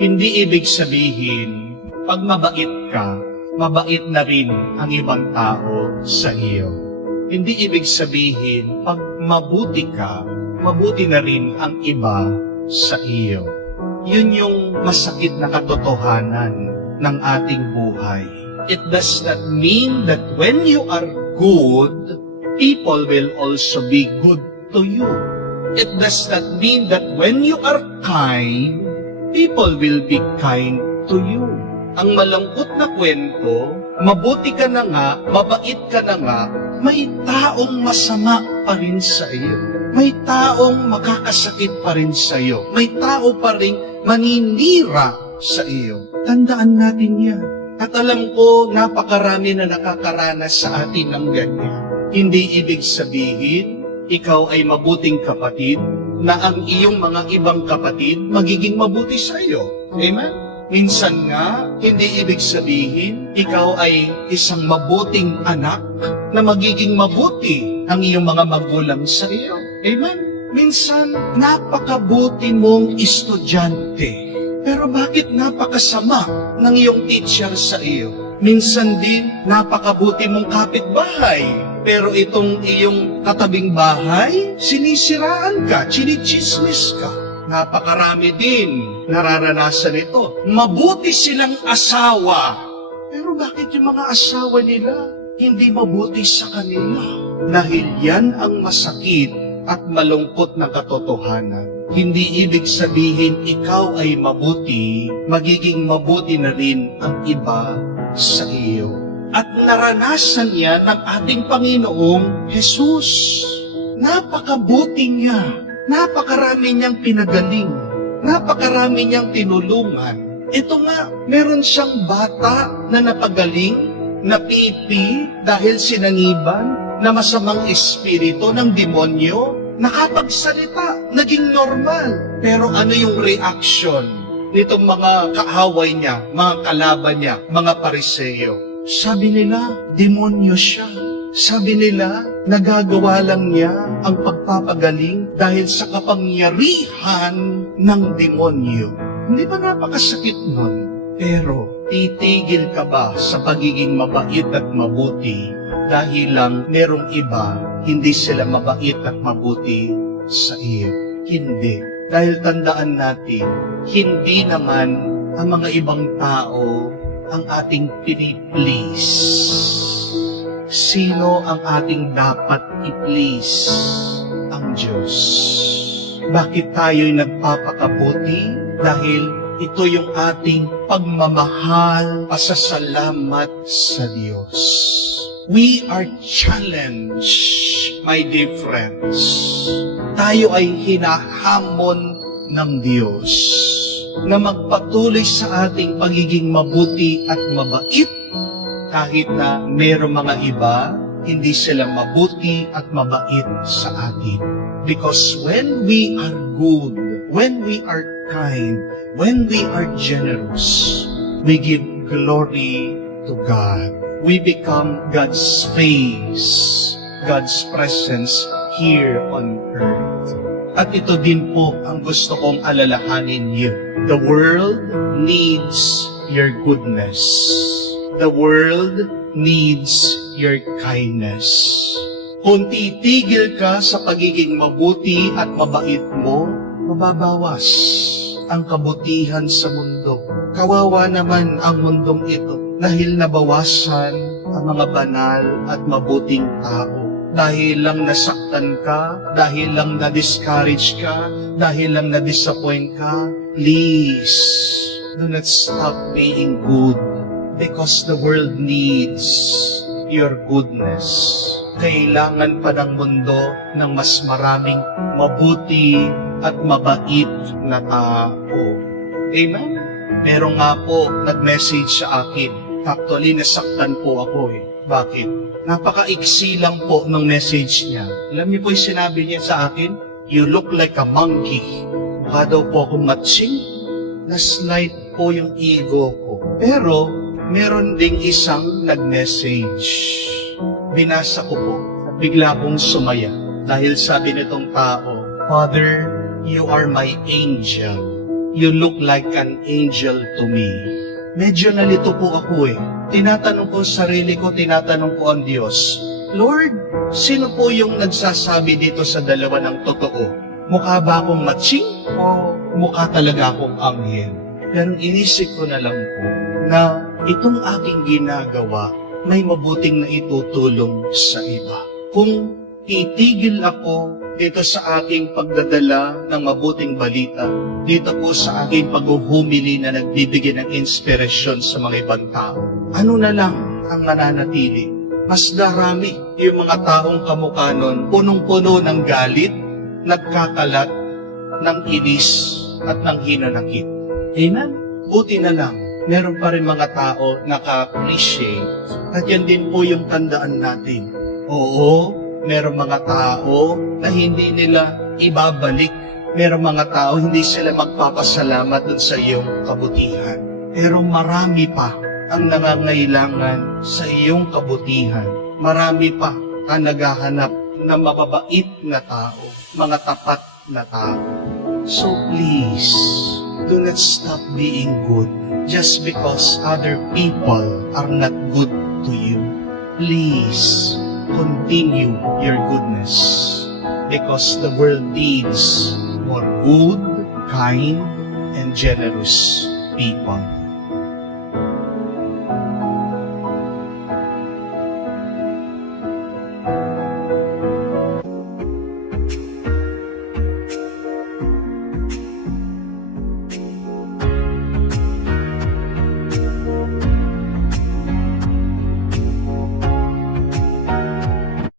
Hindi ibig sabihin, pag mabait ka, mabait na rin ang ibang tao sa iyo. Hindi ibig sabihin, pag mabuti ka, mabuti na rin ang iba sa iyo. Yun yung masakit na katotohanan ng ating buhay. It does not mean that when you are good, people will also be good to you. It does not mean that when you are kind, people will be kind to you. Ang malungkot na kwento, mabuti ka na nga, mabait ka na nga, may taong masama pa rin sa iyo. May taong makakasakit pa rin sa iyo. May tao pa rin maninira sa iyo. Tandaan natin yan. At alam ko, napakarami na nakakaranas sa atin ng ganyan. Hindi ibig sabihin, ikaw ay mabuting kapatid, na ang iyong mga ibang kapatid magiging mabuti sa iyo. Amen? Minsan nga, hindi ibig sabihin, ikaw ay isang mabuting anak na magiging mabuti ang iyong mga magulang sa iyo. Amen? Minsan, napakabuti mong estudyante. Pero bakit napakasama ng iyong teacher sa iyo? Minsan din, napakabuti mong kapitbahay. Pero itong iyong katabing bahay, sinisiraan ka, chinichismis ka. Napakarami din nararanasan ito. Mabuti silang asawa. Pero bakit yung mga asawa nila hindi mabuti sa kanila? Dahil yan ang masakit at malungkot na katotohanan. Hindi ibig sabihin ikaw ay mabuti, magiging mabuti na rin ang iba sa iyo. At naranasan niya ng ating Panginoong Jesus. Napakabuti niya. Napakarami niyang pinagaling. Napakarami niyang tinulungan. Ito nga, meron siyang bata na napagaling, napipi dahil sinangiban na masamang espiritu ng demonyo, nakapagsalita, naging normal. Pero ano yung reaction nitong mga kaaway niya, mga kalaban niya, mga Pariseo? Sabi nila, demonyo siya. Sabi nila, nagagawa lang niya ang pagpapagaling dahil sa kapangyarihan ng demonyo. Hindi ba napakasakit nun? Pero, titigil ka ba sa pagiging mabait at mabuti dahil lang merong iba, hindi sila mabait at mabuti sa iyo? Hindi. Dahil tandaan natin, hindi naman ang mga ibang tao ang ating piniplease. Sino ang ating dapat i-please? Ang Diyos. Bakit tayo'y nagpapakabuti? Dahil ito yung ating pagmamahal, pasasalamat sa Diyos. We are challenged, my dear friends. Tayo ay hinahamon ng Diyos na magpatuloy sa ating pagiging mabuti at mabait kahit na mayroong mga iba, hindi sila mabuti at mabait sa atin. Because when we are good, when we are kind, when we are generous, we give glory to God. We become God's face, God's presence here on earth. At ito din po ang gusto kong alalahanin niyo. The world needs your goodness. The world needs your kindness. Kung titigil ka sa pagiging mabuti at mabait mo, mababawas ang kabutihan sa mundo. Kawawa naman ang mundong ito dahil nabawasan ang mga banal at mabuting tao. Dahil lang nasaktan ka, dahil lang na-discourage ka, dahil lang na-disappoint ka, please, do not stop being good. Because the world needs your goodness. Kailangan pa ng mundo ng mas maraming mabuti at mabait na tao. Amen? Meron nga po nag-message sa akin. Actually, nasaktan po ako eh. Bakit? Napaka-iksi lang po ng message niya. Alam niyo po yung sinabi niya sa akin? You look like a monkey. Mukha daw po akong matching. Na-slide po yung ego ko. Pero, meron ding isang nag-message. Binasa ko po. Bigla kong sumaya. Dahil sabi nitong tao, Father, you are my angel. You look like an angel to me. Medyo nalito po ako eh. Tinatanong ko sarili ko, tinatanong ko ang Diyos, Lord, sino po yung nagsasabi dito sa dalawa ng totoo? Mukha ba akong matching o mukha talaga akong anghel? Pero inisip ko na lang po na itong aking ginagawa may mabuting na itutulong sa iba. Kung titigil ako dito sa aking pagdadala ng mabuting balita, dito po sa aking paghuhumili na nagbibigay ng inspirasyon sa mga ibang tao, ano na lang ang mananatili? Mas darami yung mga taong kamukha nun, punong-puno ng galit, nagkakalat ng inis at ng hinanakit. Amen? Buti na lang, meron pa rin mga tao naka-appreciate at yan din po yung tandaan natin. Oo, meron mga tao na hindi nila ibabalik. Meron mga tao hindi sila magpapasalamat dun sa iyong kabutihan. Pero marami pa ang nangangailangan sa iyong kabutihan. Marami pa ang naghahanap ng mababait na tao, mga tapat na tao. So please, do not stop being good just because other people are not good to you. Please, continue your goodness because the world needs more good, kind, and generous people.